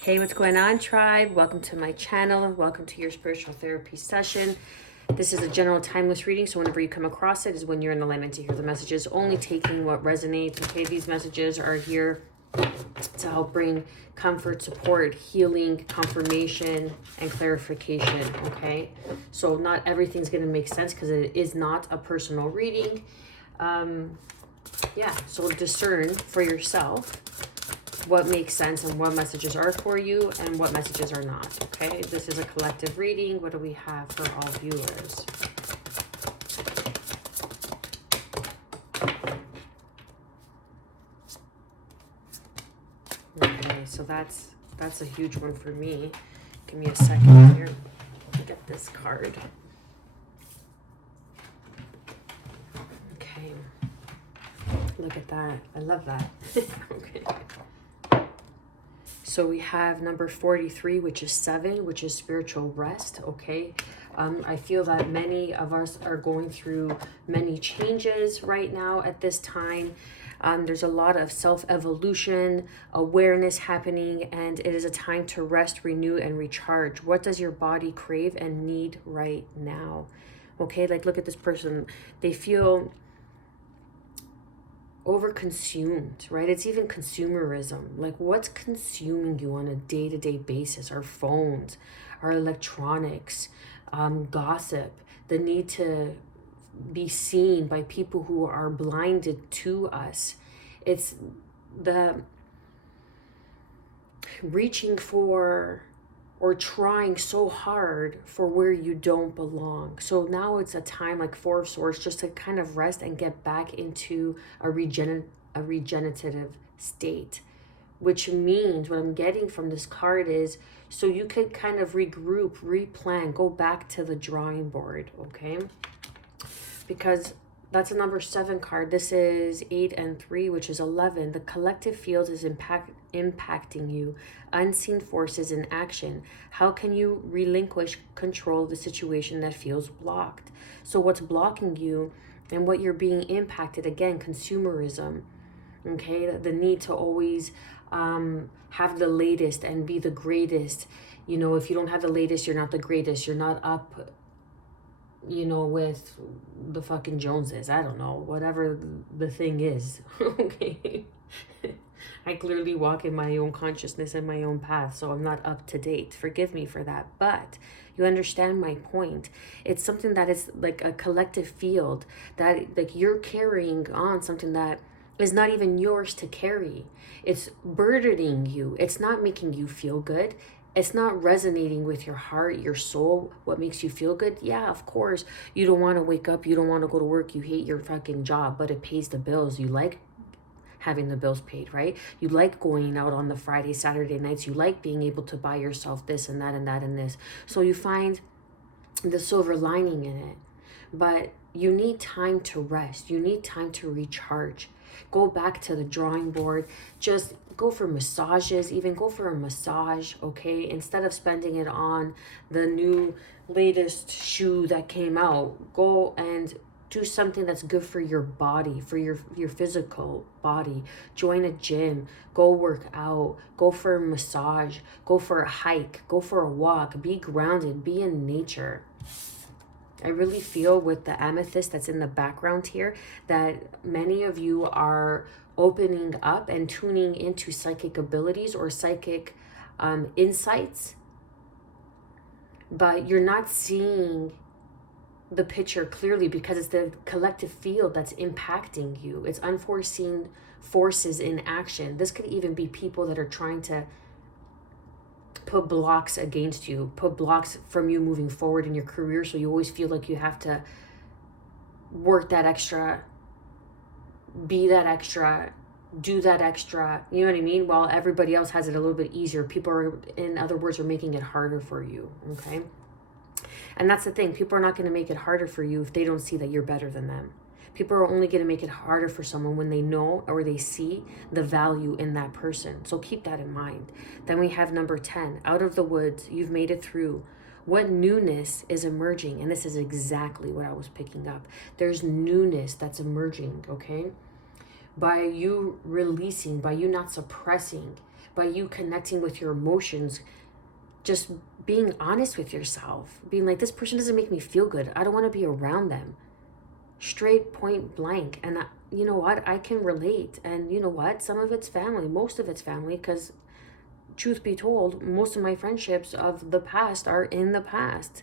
Hey, what's going on, tribe? Welcome to my channel. Welcome to your spiritual therapy session. This is a general timeless reading, so whenever you come across it is when you're in alignment to hear the messages, only taking what resonates. Okay, these messages are here to help bring comfort, support, healing, confirmation, and clarification. Okay, so not everything's going to make sense because it is not a personal reading. Yeah, so discern for yourself what makes sense and what messages are for you and what messages are not. Okay, this is a collective reading. What do we have for all viewers? Okay, so that's a huge one for me. Give me a second here to get this card. Okay, look at that. I love that. Okay. So we have number 43, which is 7, which is spiritual rest. Okay. I feel that many of us are going through many changes right now at this time. There's a lot of self-evolution, awareness happening, and it is a time to rest, renew, and recharge. What does your body crave and need right now? Okay, like look at this person. They feel overconsumed, right? It's even consumerism. Like, what's consuming you on a day-to-day basis? Our phones, our electronics, gossip, the need to be seen by people who are blinded to us. It's the reaching for or trying so hard for where you don't belong. So now it's a time, like Four of Swords, just to kind of rest and get back into a regenerative state, which means what I'm getting from this card is so you can kind of regroup, replan, go back to the drawing board, okay? Because that's a number 7 card. This is 8 and 3, which is 11. The collective field is impacting you. Unseen forces in action. How can you relinquish control of the situation that feels blocked? So what's blocking you and what you're being impacted, again, consumerism, okay? The need to always have the latest and be the greatest. You know, if you don't have the latest, you're not the greatest. You're not up, you know, with the fucking Joneses. I don't know, whatever the thing is. Okay. I clearly walk in my own consciousness and my own path, so I'm not up to date. Forgive me for that. But you understand my point. It's something that is like a collective field, that like you're carrying on something that is not even yours to carry. It's burdening you. It's not making you feel good. It's not resonating with your heart, your soul, what makes you feel good. Yeah, of course, you don't want to wake up, you don't want to go to work, you hate your fucking job, but it pays the bills. You like having the bills paid, right? You like going out on the Friday, Saturday nights. You like being able to buy yourself this and that and that and this. So you find the silver lining in it. But you need time to rest. You need time to recharge. Go back to the drawing board. Just go for massages. Even go for a massage, okay? Instead of spending it on the new latest shoe that came out, go and do something that's good for your body, for your physical body. Join a gym, go work out, go for a massage, go for a hike, go for a walk, be grounded, be in nature. I really feel with the amethyst that's in the background here that many of you are opening up and tuning into psychic abilities or psychic insights, but you're not seeing the picture clearly because it's the collective field that's impacting you. It's unforeseen forces in action. This could even be people that are trying to put blocks against you, put blocks from you moving forward in your career, so you always feel like you have to work that extra, be that extra, do that extra, you know what I mean? While everybody else has it a little bit easier. People are, in other words, are making it harder for you, okay? And that's the thing. People are not going to make it harder for you if they don't see that you're better than them. People are only going to make it harder for someone when they know or they see the value in that person. So keep that in mind. Then we have number 10. Out of the woods, you've made it through. What newness is emerging? And this is exactly what I was picking up. There's newness that's emerging, okay? By you releasing, by you not suppressing, by you connecting with your emotions, just being honest with yourself, being like, this person doesn't make me feel good. I don't want to be around them. Straight point blank. And you know what? I can relate. And you know what? Some of it's family, most of it's family, because truth be told, most of my friendships of the past are in the past.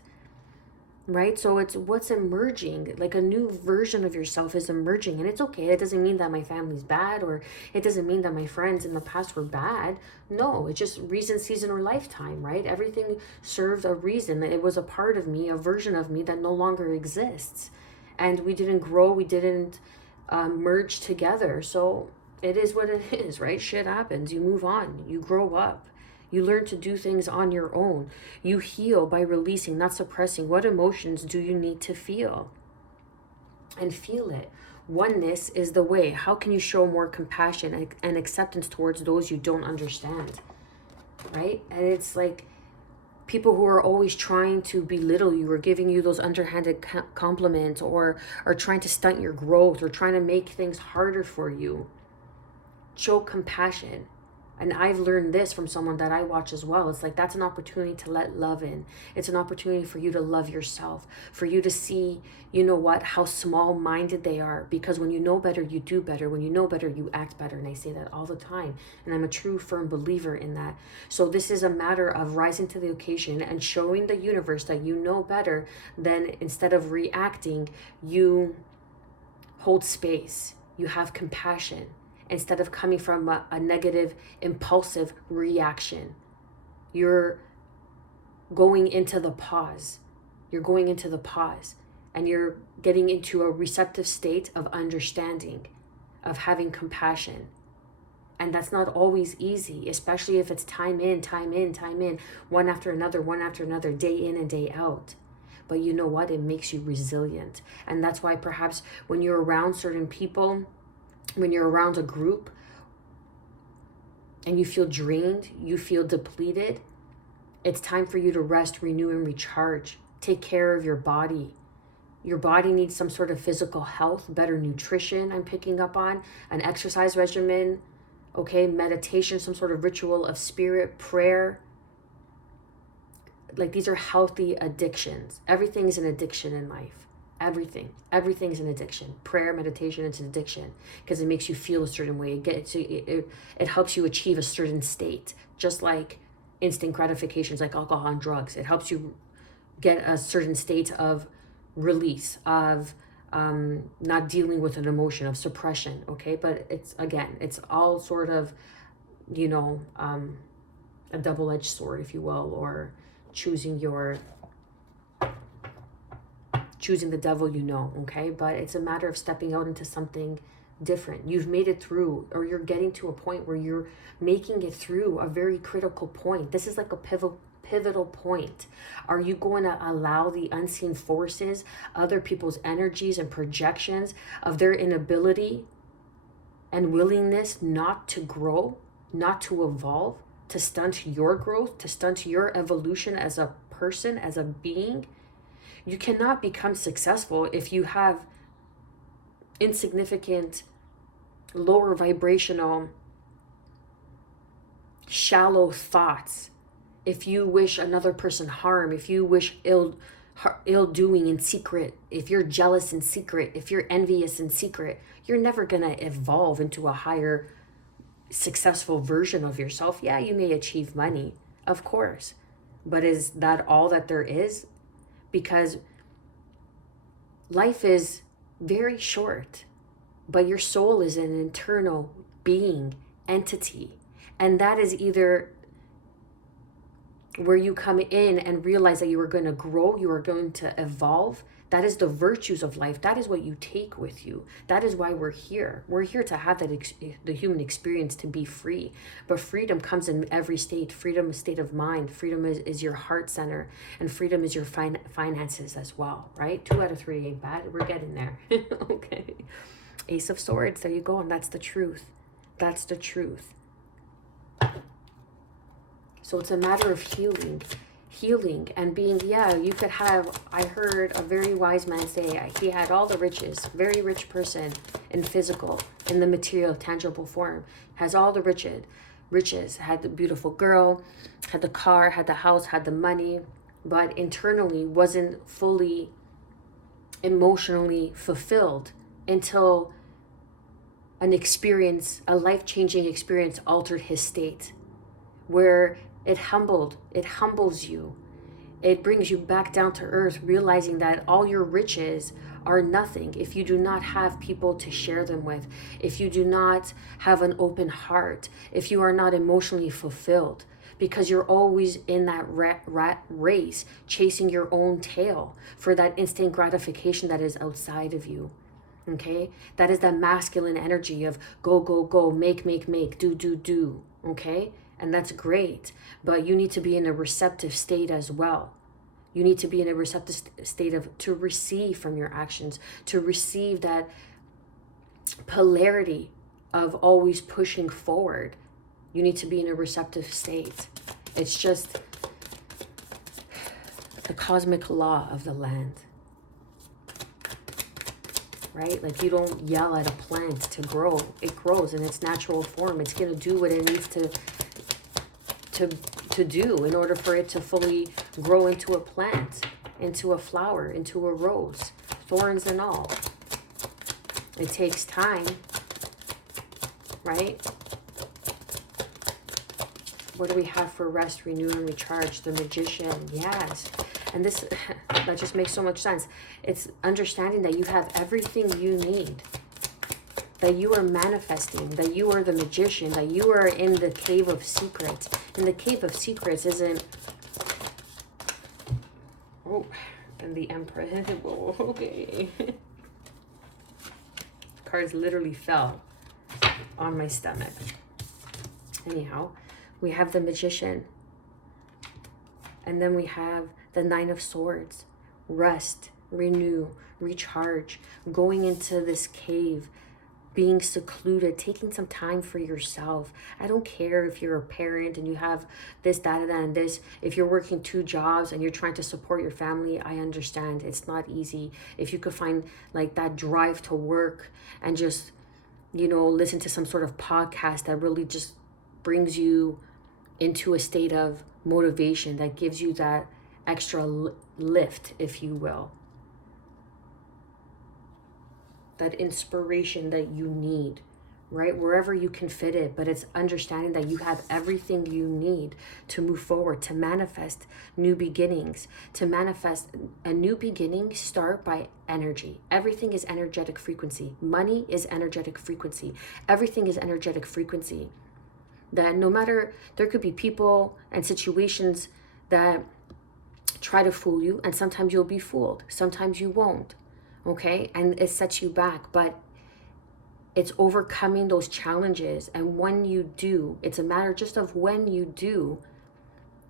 Right? So it's what's emerging, like a new version of yourself is emerging, and it's okay. It doesn't mean that my family's bad, or it doesn't mean that my friends in the past were bad. No, it's just reason, season, or lifetime, right? Everything served a reason. It was a part of me, a version of me that no longer exists. And we didn't grow, we didn't merge together. So it is what it is, right? Shit happens. You move on, you grow up. You learn to do things on your own. You heal by releasing, not suppressing. What emotions do you need to feel? And feel it. Oneness is the way. How can you show more compassion and acceptance towards those you don't understand? Right? And it's like people who are always trying to belittle you or giving you those underhanded compliments, or are trying to stunt your growth, or trying to make things harder for you. Show compassion. And I've learned this from someone that I watch as well. It's like, that's an opportunity to let love in. It's an opportunity for you to love yourself, for you to see, you know what, how small-minded they are. Because when you know better, you do better. When you know better, you act better. And I say that all the time. And I'm a true, firm believer in that. So this is a matter of rising to the occasion and showing the universe that you know better. Then instead of reacting, you hold space. You have compassion. Instead of coming from a negative, impulsive reaction, you're going into the pause. You're going into the pause, and you're getting into a receptive state of understanding, of having compassion. And that's not always easy, especially if it's time in, one after another, day in and day out. But you know what? It makes you resilient. And that's why perhaps when you're around certain people, when you're around a group and you feel drained, you feel depleted, it's time for you to rest, renew, and recharge. Take care of your body. Your body needs some sort of physical health, better nutrition, I'm picking up on, an exercise regimen, okay, meditation, some sort of ritual of spirit, prayer. Like, these are healthy addictions. Everything is an addiction in life. Everything's an addiction. Prayer, meditation, it's an addiction because it makes you feel a certain way. It helps you achieve a certain state, just like instant gratifications like alcohol and drugs. It helps you get a certain state of release, of not dealing with an emotion, of suppression. Okay, but it's all sort of, a double-edged sword, if you will, or choosing the devil, okay? But it's a matter of stepping out into something different. You've made it through, or you're getting to a point where you're making it through a very critical point. This is like a pivotal point. Are you going to allow the unseen forces, other people's energies and projections of their inability and willingness not to grow, not to evolve, to stunt your growth, to stunt your evolution as a person, as a being? You cannot become successful if you have insignificant, lower vibrational, shallow thoughts. If you wish another person harm, if you wish ill doing in secret, if you're jealous in secret, if you're envious in secret, you're never going to evolve into a higher, successful version of yourself. Yeah, you may achieve money, of course, but is that all that there is? Because life is very short, but your soul is an internal being, entity. And that is either where you come in and realize that you are going to grow, you are going to evolve. That is the virtues of life. That is what you take with you. That is why we're here. We're here to have the human experience, to be free. But freedom comes in every state. Freedom is state of mind. Freedom is your heart center. And freedom is your finances as well, right? 2 out of 3 ain't bad. We're getting there. Okay. Ace of Swords. There you go. And that's the truth. That's the truth. So it's a matter of healing and being, you could have, I heard a very wise man say, he had all the riches, very rich person in physical, in the material, tangible form, has all the riches, had the beautiful girl, had the car, had the house, had the money, but internally wasn't fully emotionally fulfilled until an experience, a life-changing experience altered his state, where it humbles you. It brings you back down to earth, realizing that all your riches are nothing if you do not have people to share them with, if you do not have an open heart, if you are not emotionally fulfilled, because you're always in that rat race, chasing your own tail for that instant gratification that is outside of you. Okay? That is that masculine energy of go, go, go, make, do, do, do. Okay? And that's great. But you need to be in a receptive state as well. You need to be in a receptive state to receive from your actions, to receive that polarity of always pushing forward. You need to be in a receptive state. It's just the cosmic law of the land. Right? Like, you don't yell at a plant to grow. It grows in its natural form. It's going to do what it needs to do in order for it to fully grow into a plant, into a flower, into a rose, thorns and all. It takes time, right? What do we have for rest, renew, and recharge? The Magician, yes. And this, that just makes so much sense. It's understanding that you have everything you need, that you are manifesting, that you are the magician, that you are in the cave of secrets. And the cave of secrets isn't, oh, and the Emperor, okay. Cards literally fell on my stomach. Anyhow, we have the Magician. And then we have the Nine of Swords. Rest, renew, recharge, going into this cave, being secluded, taking some time for yourself. I don't care if you're a parent and you have this, that, and this. If you're working 2 jobs and you're trying to support your family, I understand. It's not easy. If you could find like that drive to work and just, you know, listen to some sort of podcast that really just brings you into a state of motivation, that gives you that extra lift, if you will. That inspiration that you need, right? Wherever you can fit it, but it's understanding that you have everything you need to move forward, to manifest new beginnings, to manifest a new beginning. Start by energy. Everything is energetic frequency. Money is energetic frequency. Everything is energetic frequency. That no matter, there could be people and situations that try to fool you, and sometimes you'll be fooled, sometimes you won't. Okay, and it sets you back, but it's overcoming those challenges. And when you do, it's a matter just of when you do,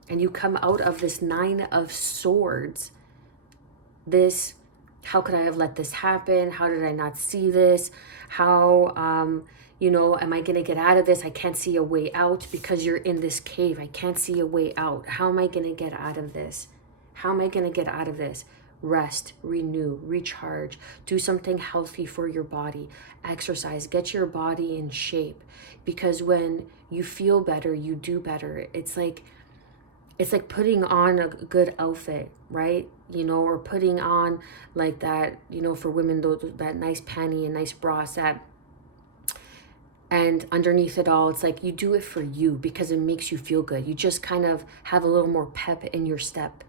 and you come out of this Nine of Swords, this, how could I have let this happen? How did I not see this? How, you know, am I going to get out of this? I can't see a way out because you're in this cave. I can't see a way out. How am I going to get out of this? How am I going to get out of this? Rest, renew, recharge, do something healthy for your body, exercise, get your body in shape, because when you feel better, you do better. It's like putting on a good outfit, right? You know, or putting on like that, you know, for women, that nice panty and nice bra set. And underneath it all, it's like you do it for you because it makes you feel good. You just kind of have a little more pep in your step.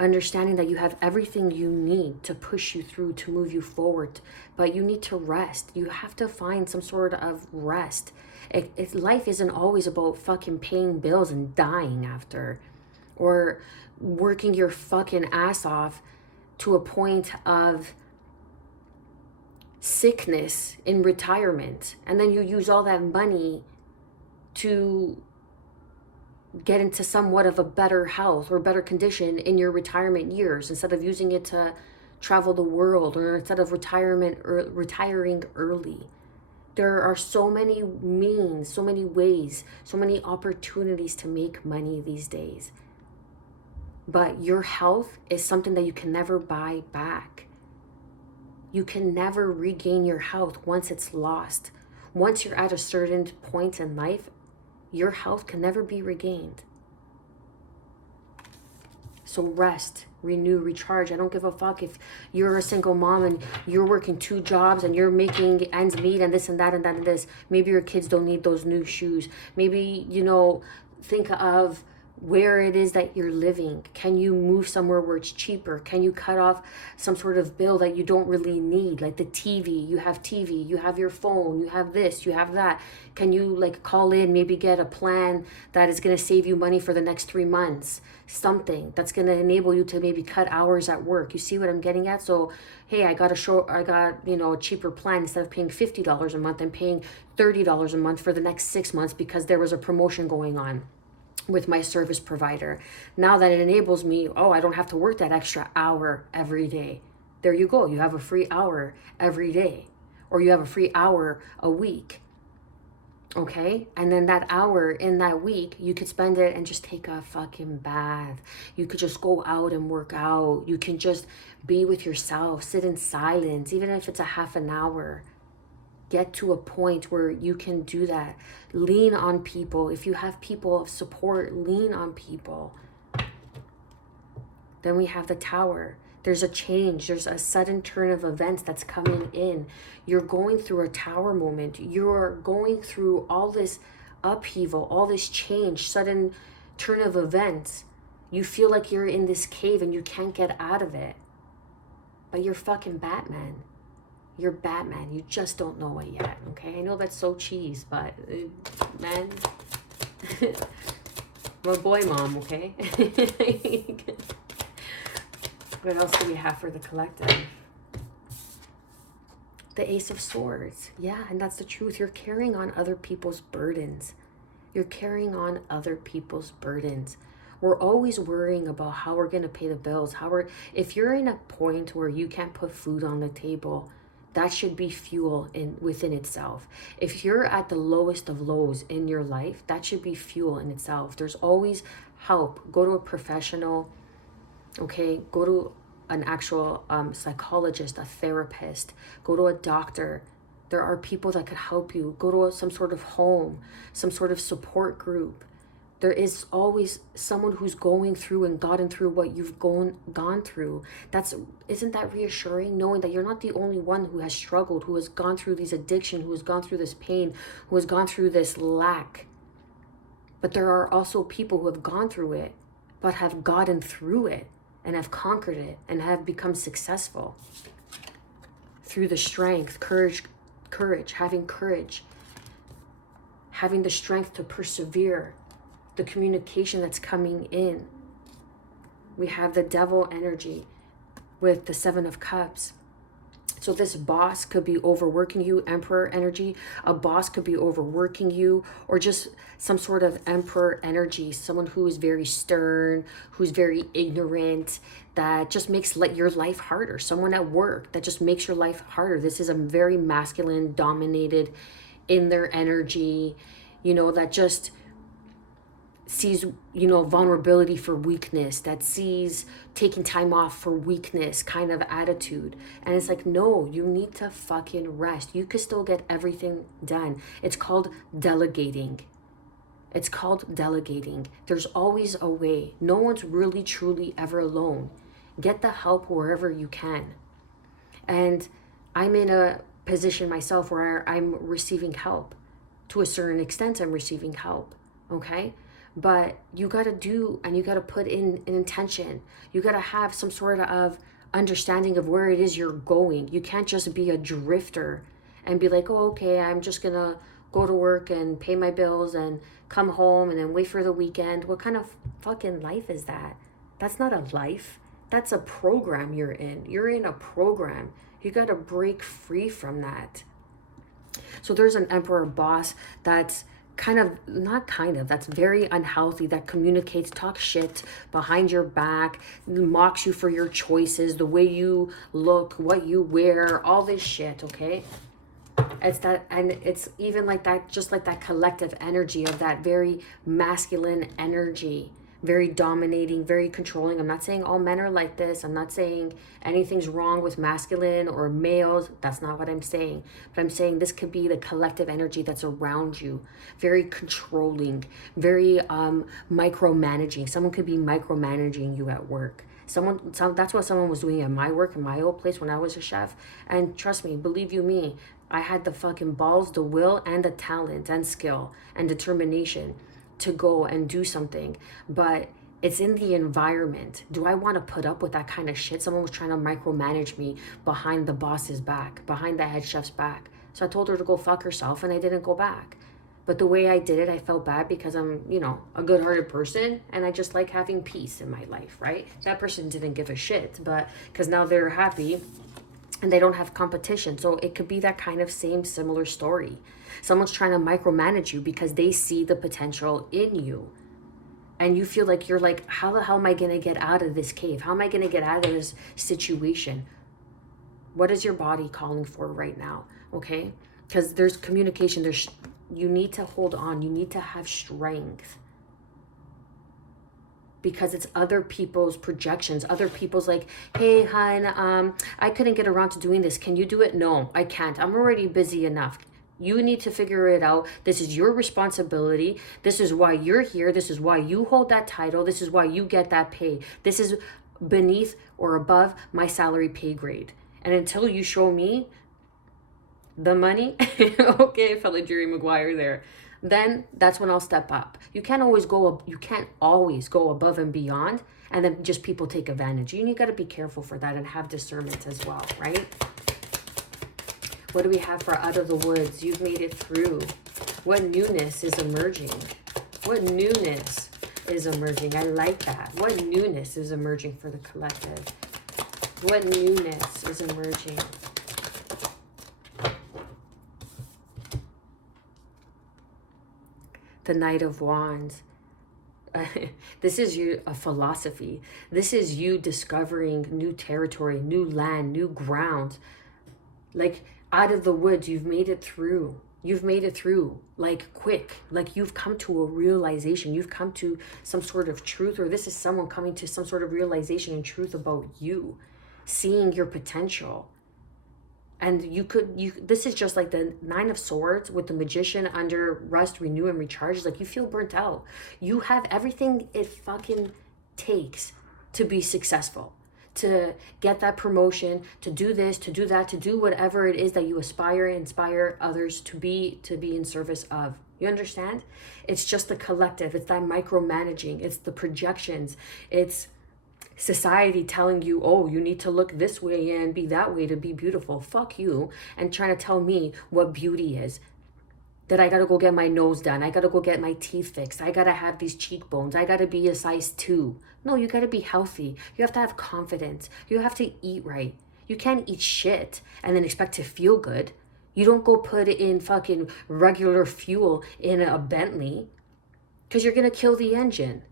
Understanding that you have everything you need to push you through, to move you forward, but you need to rest. You have to find some sort of rest. Life isn't always about fucking paying bills and dying after, or working your fucking ass off to a point of sickness in retirement, and then you use all that money to get into somewhat of a better health or better condition in your retirement years, instead of using it to travel the world, or instead of retiring early. There are so many means, so many ways, so many opportunities to make money these days. But your health is something that you can never buy back. You can never regain your health once it's lost. Once you're at a certain point in life, your health can never be regained. So rest, renew, recharge. I don't give a fuck if you're a single mom and you're working 2 jobs and you're making ends meet and this and that and that and this. Maybe your kids don't need those new shoes. Maybe, think of where it is that you're living. Can you move somewhere where it's cheaper? Can you cut off some sort of bill that you don't really need? Like the TV, you have your phone, you have this, you have that. Can you call in, maybe get a plan that is going to save you money for the next 3 months? Something that's going to enable you to maybe cut hours at work. You see what I'm getting at? So, hey, I got a cheaper plan. Instead of paying $50 a month, I'm paying $30 a month for the next 6 months because there was a promotion going on with my service provider. Now that it enables me, I don't have to work that extra hour every day. There you go. You have a free hour every day, or you have a free hour a week. Okay? And then that hour in that week, you could spend it and just take a fucking bath. You could just go out and work out. You can just be with yourself, sit in silence, even if it's a half an hour. Get to a point where you can do that. Lean on people. If you have people of support, lean on people. Then we have the Tower. There's a change. There's a sudden turn of events that's coming in. You're going through a Tower moment. You're going through all this upheaval, all this change, sudden turn of events. You feel like you're in this cave and you can't get out of it. But you're fucking Batman. You're Batman. You just don't know it yet, okay? I know that's so cheese, but, man, I'm a boy mom, okay? What else do we have for the collective? The Ace of Swords. Yeah, and that's the truth. You're carrying on other people's burdens. You're carrying on other people's burdens. We're always worrying about how we're going to pay the bills. If you're in a point where you can't put food on the table, that should be fuel within itself. If you're at the lowest of lows in your life, that should be fuel in itself. There's always help. Go to a professional, okay? Go to an actual psychologist, a therapist. Go to a doctor. There are people that could help you. Go to some sort of home, some sort of support group. There is always someone who's going through and gotten through what you've gone through. Isn't that reassuring, knowing that you're not the only one who has struggled, who has gone through these addiction, who has gone through this pain, who has gone through this lack. But there are also people who have gone through it, but have gotten through it and have conquered it and have become successful through the strength, having the strength to persevere, the communication that's coming in. We have the Devil energy with the 7 of Cups. So this boss could be overworking you, Emperor energy. A boss could be overworking you, or just some sort of Emperor energy, someone who is very stern, who's very ignorant, that just makes your life harder. Someone at work that just makes your life harder. This is a very masculine, dominated in their energy, that just sees, vulnerability for weakness, that sees taking time off for weakness kind of attitude. And it's like, no, you need to fucking rest. You could still get everything done. It's called delegating. There's always a way. No one's really, truly ever alone. Get the help wherever you can. And I'm in a position myself where I'm receiving help. To a certain extent, I'm receiving help. Okay? But you got to do, and you got to put in an intention. You got to have some sort of understanding of where it is you're going. You can't just be a drifter and be like, oh, okay, I'm just going to go to work and pay my bills and come home and then wait for the weekend. What kind of fucking life is that? That's not a life. That's a program you're in. You're in a program. You got to break free from that. So there's an Emperor boss that's that's very unhealthy, that communicates, talks shit behind your back, mocks you for your choices, the way you look, what you wear, all this shit, okay? It's that, and it's even like that, just like that collective energy of that very masculine energy, very dominating, very controlling. I'm not saying all men are like this. I'm not saying anything's wrong with masculine or males. That's not what I'm saying. But I'm saying this could be the collective energy that's around you. Very controlling, very micromanaging. Someone could be micromanaging you at work. That's what someone was doing at my work, in my old place when I was a chef. And trust me, believe you me, I had the fucking balls, the will, and the talent and skill and determination to go and do something. But it's in the environment. Do I want to put up with that kind of shit? Someone was trying to micromanage me behind the boss's back, behind the head chef's back. So I told her to go fuck herself, and I didn't go back. But the way I did it, I felt bad because I'm, a good-hearted person, and I just like having peace in my life, right? That person didn't give a shit, but because now they're happy and they don't have competition. So it could be that kind of similar story. Someone's trying to micromanage you because they see the potential in you. And you feel like you're like, how the hell am I going to get out of this cave? How am I going to get out of this situation? What is your body calling for right now? Okay? Because there's communication. You need to hold on. You need to have strength. Because it's other people's projections. Other people's like, hey, hon, I couldn't get around to doing this. Can you do it? No, I can't. I'm already busy enough. You need to figure it out. This is your responsibility. This is why you're here. This is why you hold that title. This is why you get that pay. This is beneath or above my salary pay grade. And until you show me the money, okay, I felt like Jerry Maguire there, then that's when I'll step up. You can't always go above and beyond, and then just people take advantage. You got to be careful for that and have discernment as well, right? What do we have for out of the woods? You've made it through. What newness is emerging? What newness is emerging? I like that. What newness is emerging for the collective? What newness is emerging? The Knight of Wands. This is a philosophy. This is you discovering new territory, new land, new ground. Like out of the woods, you've made it through. You've made it through, like quick. Like you've come to a realization. You've come to some sort of truth, or this is someone coming to some sort of realization and truth about you, seeing your potential. And this is just like the Nine of Swords with the Magician under rest, renew, and recharge. It's like you feel burnt out. You have everything it fucking takes to be successful, to get that promotion, to do this, to do that, to do whatever it is that you inspire others to be in service of. You understand? It's just the collective. It's that micromanaging. It's the projections. It's society telling you, oh, you need to look this way and be that way to be beautiful. Fuck you. And trying to tell me what beauty is. That I gotta go get my nose done. I gotta go get my teeth fixed. I gotta have these cheekbones. I gotta be a size 2. No, you gotta be healthy. You have to have confidence. You have to eat right. You can't eat shit and then expect to feel good. You don't go put in fucking regular fuel in a Bentley because you're gonna kill the engine.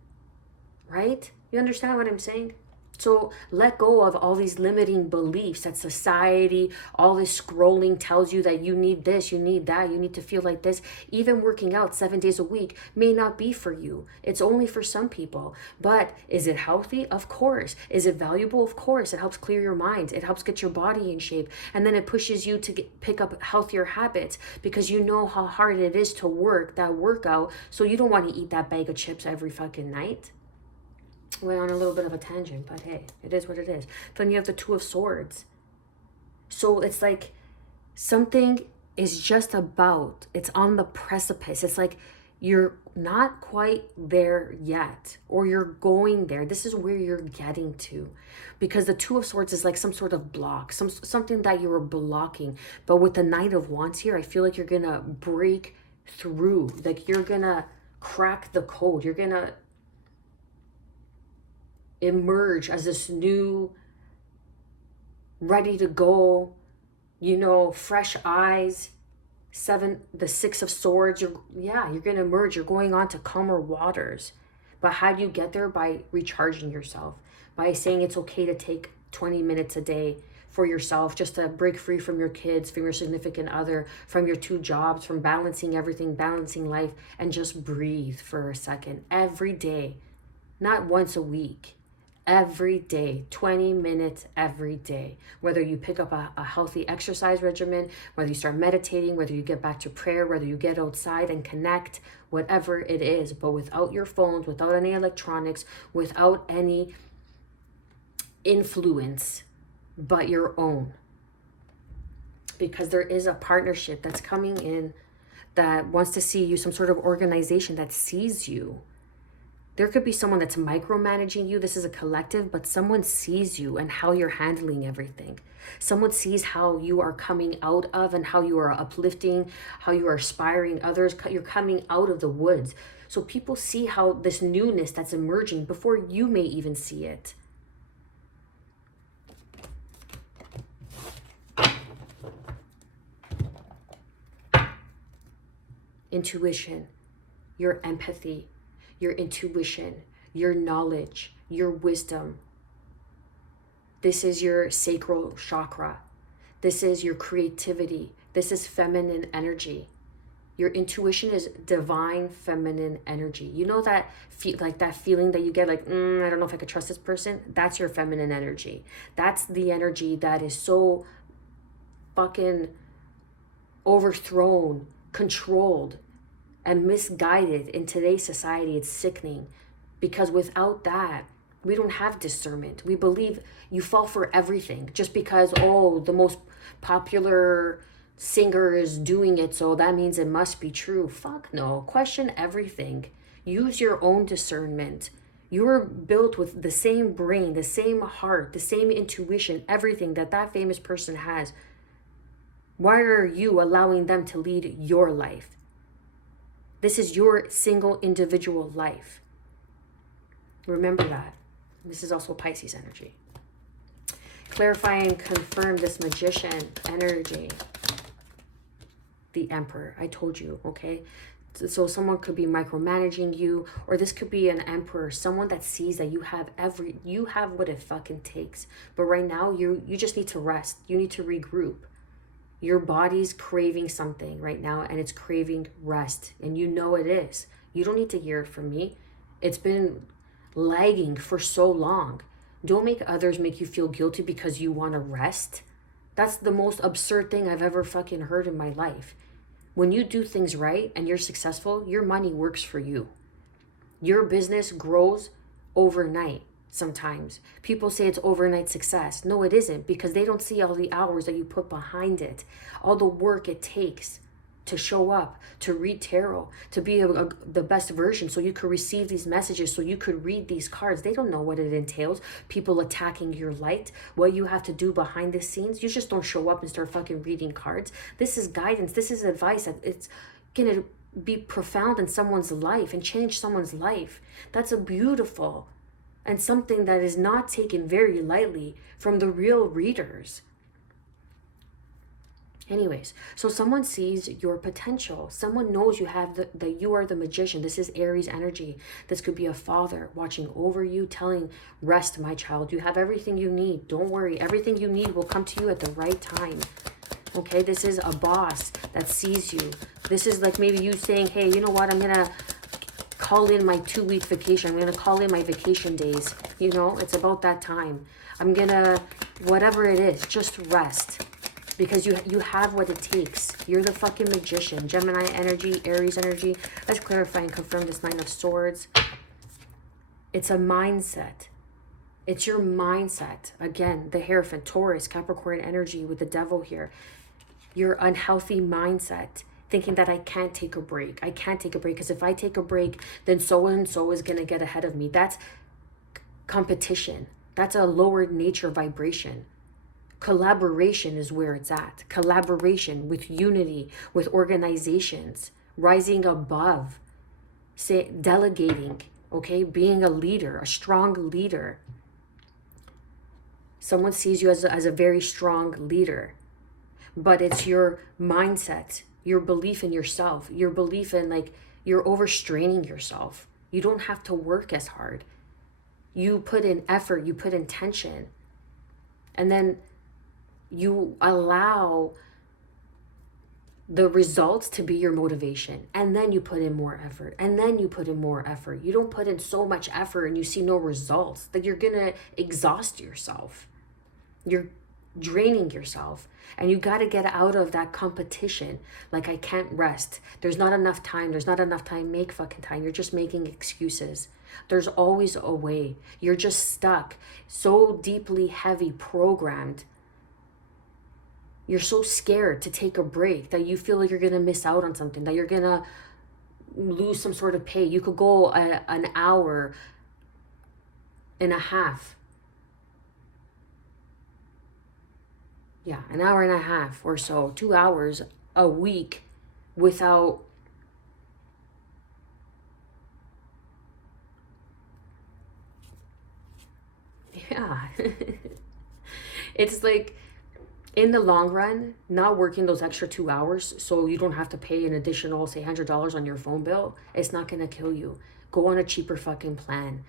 Right? You understand what I'm saying? So let go of all these limiting beliefs that society, all this scrolling tells you that you need this, you need that, you need to feel like this. Even working out 7 days a week may not be for you. It's only for some people. But is it healthy? Of course. Is it valuable? Of course. It helps clear your mind. It helps get your body in shape. And then it pushes you to pick up healthier habits because you know how hard it is to work that workout. So you don't want to eat that bag of chips every fucking night. Went on a little bit of a tangent, but hey, it is what it is. Then you have the Two of Swords. So it's like something is just about, it's on the precipice. It's like you're not quite there yet, or you're going there. This is where you're getting to, because the Two of Swords is like some sort of block, something that you were blocking. But with the Knight of Wands here, I feel like you're gonna break through, like you're gonna crack the code. You're gonna emerge as this new, ready to go, fresh eyes. The Six of Swords, you're gonna emerge. You're going on to calmer waters. But how do you get there? By recharging yourself, by saying it's okay to take 20 minutes a day for yourself, just to break free from your kids, from your significant other, from your 2 jobs, from balancing everything, balancing life, and just breathe for a second every day. not once a week. Every day, 20 minutes every day. Whether you pick up a healthy exercise regimen, whether you start meditating, whether you get back to prayer, whether you get outside and connect, whatever it is, but without your phones, without any electronics, without any influence but your own. Because there is a partnership that's coming in that wants to see you, some sort of organization that sees you. There could be someone that's micromanaging you. This is a collective, but someone sees you and how you're handling everything. Someone sees how you are coming out of and how you are uplifting, how you are inspiring others. You're coming out of the woods. So people see how this newness that's emerging before you may even see it. Intuition, your empathy, your intuition, your knowledge, your wisdom. This is your sacral chakra. This is your creativity. This is feminine energy. Your intuition is divine feminine energy. You know that that feeling that you get like, I don't know if I could trust this person? That's your feminine energy. That's the energy that is so fucking overthrown, controlled, and misguided in today's society. It's sickening, because without that, we don't have discernment. We believe you fall for everything just because, the most popular singer is doing it, so that means it must be true. Fuck no. Question everything. Use your own discernment. You're built with the same brain, the same heart, the same intuition, everything that famous person has. Why are you allowing them to lead your life? This is your single individual life. Remember that. This is also Pisces energy. Clarify and confirm this magician energy. The Emperor. I told you, okay? So someone could be micromanaging you, or this could be an emperor, someone that sees that you have what it fucking takes. But right now, you just need to rest. You need to regroup. Your body's craving something right now, and it's craving rest, and you know it is. You don't need to hear it from me. It's been lagging for so long. Don't make others make you feel guilty because you want to rest. That's the most absurd thing I've ever fucking heard in my life. When you do things right and you're successful, your money works for you. Your business grows overnight. Sometimes people say it's overnight success. No, it isn't, because they don't see all the hours that you put behind it, all the work it takes to show up, to read tarot, to be the best version, so you could receive these messages, so you could read these cards. They don't know what it entails. People attacking your light, what you have to do behind the scenes. You just don't show up and start fucking reading cards. This is guidance. This is advice. It's gonna be profound in someone's life and change someone's life. That's a beautiful and something that is not taken very lightly from the real readers. Anyways, so someone sees your potential. Someone knows you have that you are the magician. This is Aries energy. This could be a father watching over you, telling, rest, my child. You have everything you need. Don't worry. Everything you need will come to you at the right time. Okay, this is a boss that sees you. This is like maybe you saying, hey, you know what? I'm going to call in my 2-week vacation. I'm going to call in my vacation days. You know, it's about that time. I'm going to, whatever it is, just rest. Because you have what it takes. You're the fucking magician. Gemini energy, Aries energy. Let's clarify and confirm this 9 of Swords. It's a mindset. It's your mindset. Again, the Hierophant, Taurus, Capricorn energy with the devil here. Your unhealthy mindset. Thinking that I can't take a break. I can't take a break because if I take a break, then so-and-so is going to get ahead of me. That's competition. That's a lower nature vibration. Collaboration is where it's at. Collaboration with unity, with organizations, rising above, say delegating, okay, being a leader, a strong leader. Someone sees you as a very strong leader, but it's your mindset, your belief in yourself, your belief in like you're overstraining yourself. You don't have to work as hard. You put in effort, you put in tension, and then you allow the results to be your motivation, and then you put in more effort, and then you put in more effort. You don't put in so much effort and you see no results, that you're gonna exhaust yourself. You're draining yourself, and you got to get out of that competition. Like, I can't rest, there's not enough time, make fucking time. You're just making excuses. There's always a way. You're just stuck, so deeply heavy programmed. You're so scared to take a break that you feel like you're gonna miss out on something, that you're gonna lose some sort of pay. You could go an hour and a half, an hour and a half or so, 2 hours a week without it's like, in the long run, not working those extra 2 hours so you don't have to pay an additional, say, $100 on your phone bill, it's not gonna kill you. Go on a cheaper fucking plan.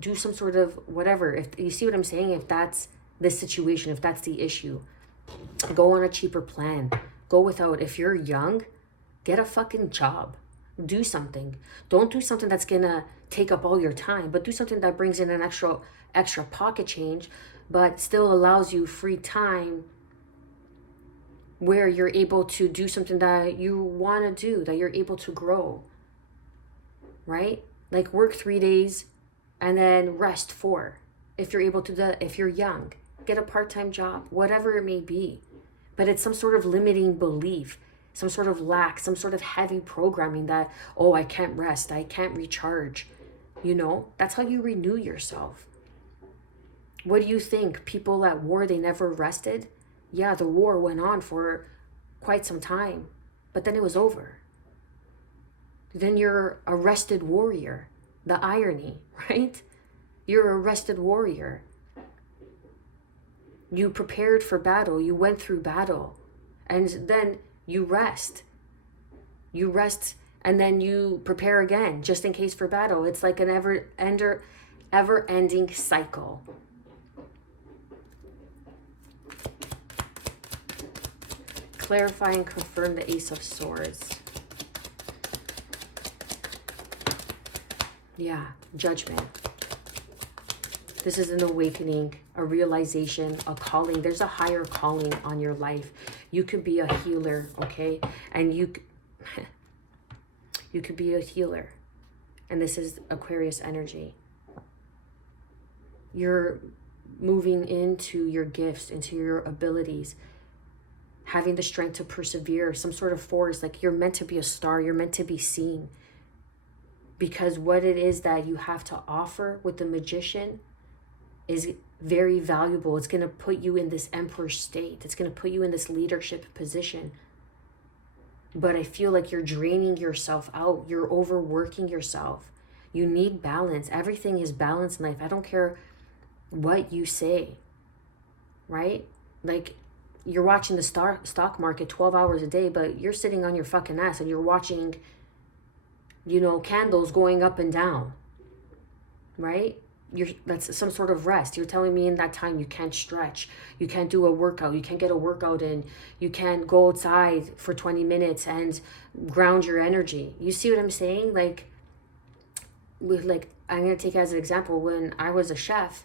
Do some sort of whatever. If you see what I'm saying, if that's the situation, if that's the issue, go on a cheaper plan. Go without. If you're young, get a fucking job. Do something. Don't do something that's gonna take up all your time, but do something that brings in an extra pocket change, but still allows you free time where you're able to do something that you want to do, that you're able to grow, right? Like, work 3 days and then rest 4. If you're able to do that, if you're young, get a part-time job, whatever it may be. But it's some sort of limiting belief, some sort of lack, some sort of heavy programming that, oh, I can't rest, I can't recharge. That's how you renew yourself. What do you think? People at war, they never rested? Yeah, the war went on for quite some time, but then it was over. Then you're a rested warrior. The irony, right? You're a rested warrior. You prepared for battle. You went through battle. And then you rest. You rest, and then you prepare again, just in case for battle. It's like an ever-ending cycle. Clarify and confirm the Ace of Swords. Yeah, judgment. This is an awakening, a realization, a calling. There's a higher calling on your life. You could be a healer, okay? And you could be a healer. And this is Aquarius energy. You're moving into your gifts, into your abilities, having the strength to persevere, some sort of force. Like, you're meant to be a star. You're meant to be seen. Because what it is that you have to offer with the Magician is very valuable. It's going to put you in this emperor state. It's going to put you in this leadership position. But I feel like you're draining yourself out. You're overworking yourself. You need balance. Everything is balance in life. I don't care what you say, right? Like, you're watching the stock market 12 hours a day, but you're sitting on your fucking ass and you're watching, candles going up and down, right? That's some sort of rest. You're telling me in that time you can't stretch, you can't do a workout, you can't get a workout in, you can't go outside for 20 minutes and ground your energy. You see what I'm saying? I'm going to take as an example, when I was a chef,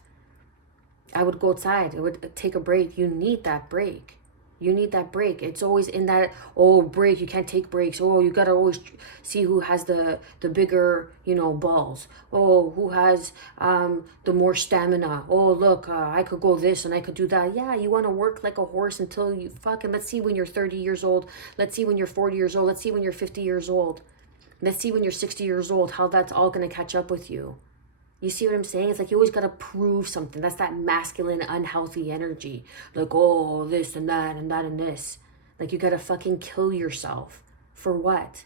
I would go outside, I would take a break. You need that break. You need that break. It's always in that, break, you can't take breaks. You got to always see who has the bigger, balls. Who has the more stamina. Look, I could go this and I could do that. Yeah, you want to work like a horse until you let's see when you're 30 years old. Let's see when you're 40 years old. Let's see when you're 50 years old. Let's see when you're 60 years old, how that's all going to catch up with you. You see what I'm saying? It's like you always got to prove something. That's that masculine, unhealthy energy. Like, this and that and that and this. Like, you got to fucking kill yourself. For what?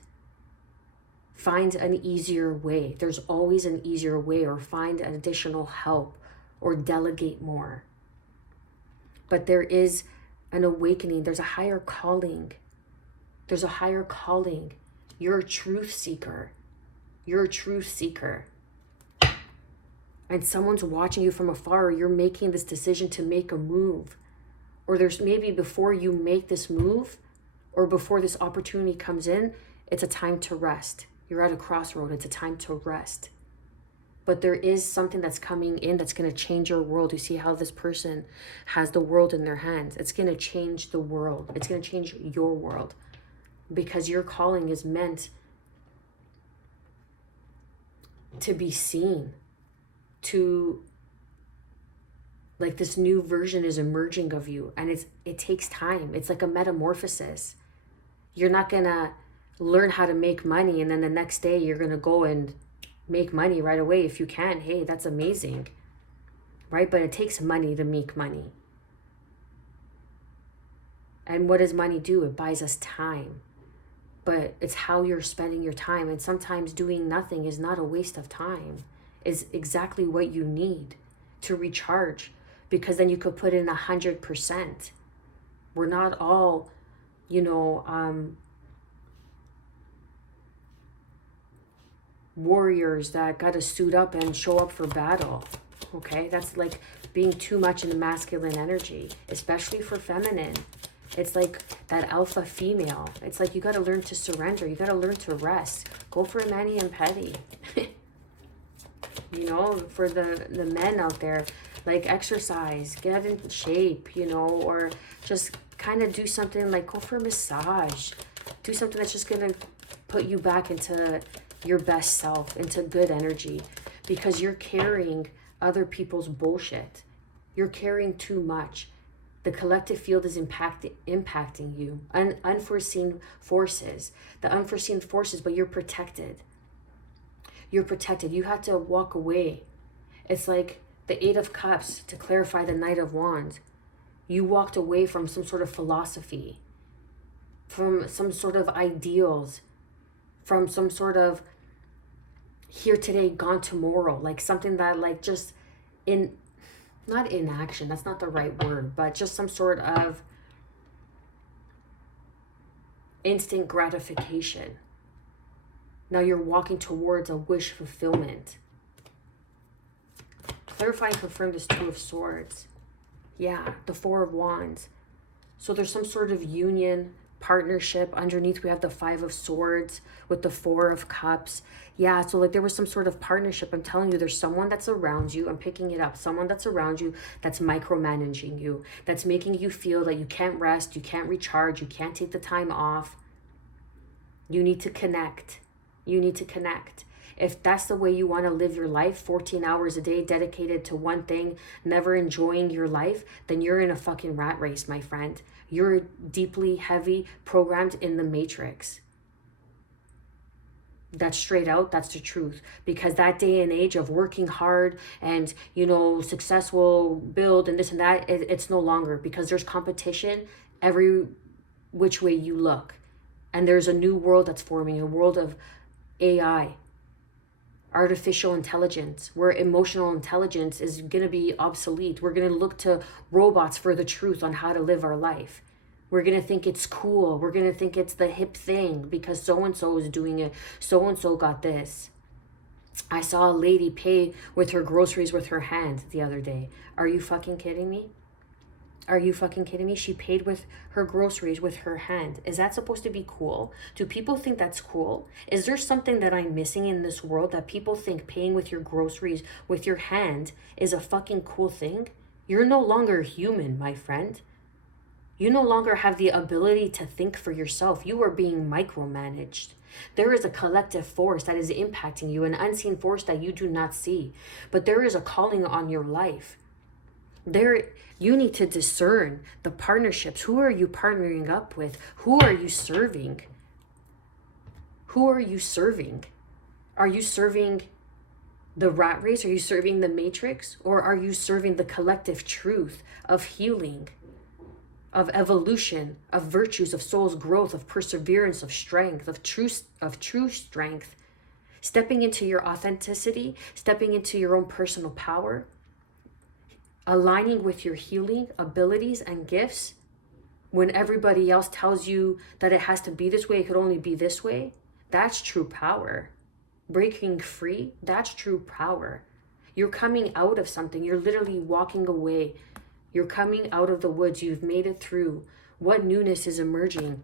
Find an easier way. There's always an easier way, or find additional help, or delegate more. But there is an awakening. There's a higher calling. There's a higher calling. You're a truth seeker. You're a truth seeker. And someone's watching you from afar, or you're making this decision to make a move. Or there's maybe before you make this move, or before this opportunity comes in, it's a time to rest. You're at a crossroad. It's a time to rest. But there is something that's coming in that's going to change your world. You see how this person has the world in their hands. It's going to change the world. It's going to change your world, because your calling is meant to be seen, to, like, this new version is emerging of you, and it takes time. It's like a metamorphosis. You're not going to learn how to make money and then the next day you're going to go and make money right away. If you can, hey, that's amazing, right? But it takes money to make money. And what does money do? It buys us time. But it's how you're spending your time. And sometimes doing nothing is not a waste of time. It's exactly what you need to recharge, because then you could put in 100%. We're not all, warriors that got to suit up and show up for battle. Okay, that's like being too much in the masculine energy, especially for feminine. It's like that alpha female. It's like you got to learn to surrender. You got to learn to rest. Go for mani and pedi. For the men out there, like, exercise, get in shape, or just kind of do something like go for a massage. Do something that's just going to put you back into your best self, into good energy, because you're carrying other people's bullshit. You're carrying too much. The collective field is impacting you. Unforeseen forces. The unforeseen forces, but you're protected. You're protected. You have to walk away. It's like the Eight of Cups to clarify the Knight of Wands. You walked away from some sort of philosophy, from some sort of ideals, from some sort of here today, gone tomorrow, like something that, like, just not inaction, that's not the right word, but just some sort of instant gratification. Now you're walking towards a wish fulfillment. Clarify and confirm this Two of Swords. Yeah, the Four of Wands. So there's some sort of union, partnership. Underneath we have the Five of Swords with the Four of Cups. Yeah, so like there was some sort of partnership. I'm telling you, there's someone that's around you. I'm picking it up. Someone that's around you that's micromanaging you, that's making you feel that you can't rest, you can't recharge, you can't take the time off. You need to connect. You need to connect. If that's the way you want to live your life, 14 hours a day dedicated to one thing, never enjoying your life, then you're in a fucking rat race, my friend. You're deeply, heavy, programmed in the matrix. That's straight out, that's the truth. Because that day and age of working hard and, success will build and this and that, it's no longer, because there's competition every which way you look. And there's a new world that's forming, a world of AI, artificial intelligence, where emotional intelligence is going to be obsolete. We're going to look to robots for the truth on how to live our life. We're going to think it's cool. We're going to think it's the hip thing because so-and-so is doing it. So-and-so got this. I saw a lady pay with her groceries with her hand the other day. Are you fucking kidding me? Are you fucking kidding me? She paid with her groceries with her hand. Is that supposed to be cool? Do people think that's cool? Is there something that I'm missing in this world that people think paying with your groceries with your hand is a fucking cool thing? You're no longer human, my friend. You no longer have the ability to think for yourself. You are being micromanaged. There is a collective force that is impacting you, an unseen force that you do not see. But there is a calling on your life. You need to discern the partnerships. Who are you partnering up with? Who are you serving? Who are you serving? Are you serving the rat race? Are you serving the matrix? Or are you serving the collective truth of healing, of evolution, of virtues, of soul's growth, of perseverance, of strength, of true strength? Stepping into your authenticity, stepping into your own personal power, aligning with your healing abilities and gifts when everybody else tells you that it has to be this way, it could only be this way. That's true power. Breaking free, that's true power. You're coming out of something. You're literally walking away. You're coming out of the woods. You've made it through. What newness is emerging?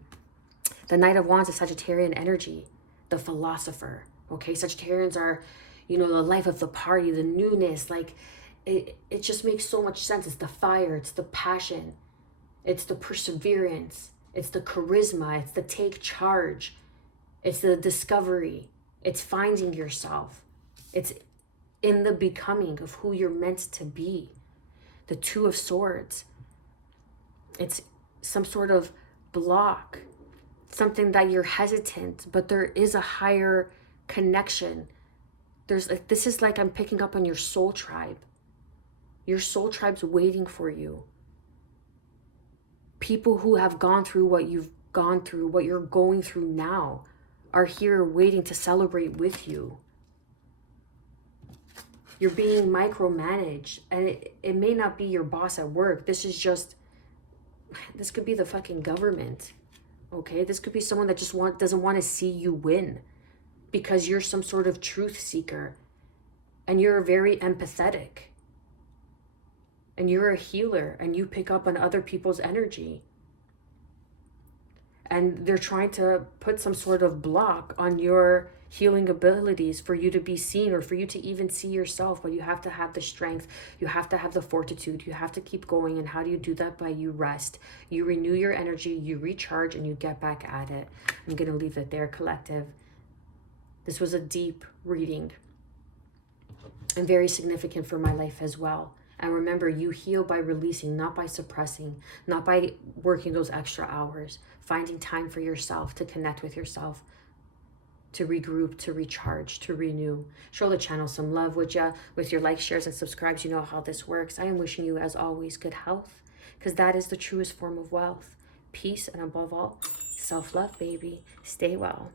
The Knight of Wands is Sagittarian energy, the philosopher. Okay, Sagittarians are, you know, the life of the party, the newness. Like, it just makes so much sense. It's the fire, it's the passion, it's the perseverance, it's the charisma, it's the take charge, it's the discovery, it's finding yourself, it's in the becoming of who you're meant to be. The Two of Swords, it's some sort of block, something that you're hesitant, but there is a higher connection. There's like, this is like I'm picking up on your soul tribe. Your soul tribe's waiting for you. People who have gone through what you've gone through, what you're going through now, are here waiting to celebrate with you. You're being micromanaged, and it may not be your boss at work. This could be the fucking government. Okay, this could be someone that just doesn't want to see you win because you're some sort of truth seeker and you're very empathetic and you're a healer and you pick up on other people's energy. And they're trying to put some sort of block on your healing abilities for you to be seen or for you to even see yourself. But you have to have the strength. You have to have the fortitude. You have to keep going. And how do you do that? By you rest. You renew your energy. You recharge and you get back at it. I'm going to leave it there, collective. This was a deep reading and very significant for my life as well. And remember, you heal by releasing, not by suppressing, not by working those extra hours, finding time for yourself, to connect with yourself, to regroup, to recharge, to renew. Show the channel some love, would ya? With your likes, shares, and subscribes, you know how this works. I am wishing you, as always, good health, because that is the truest form of wealth. Peace, and above all, self-love, baby. Stay well.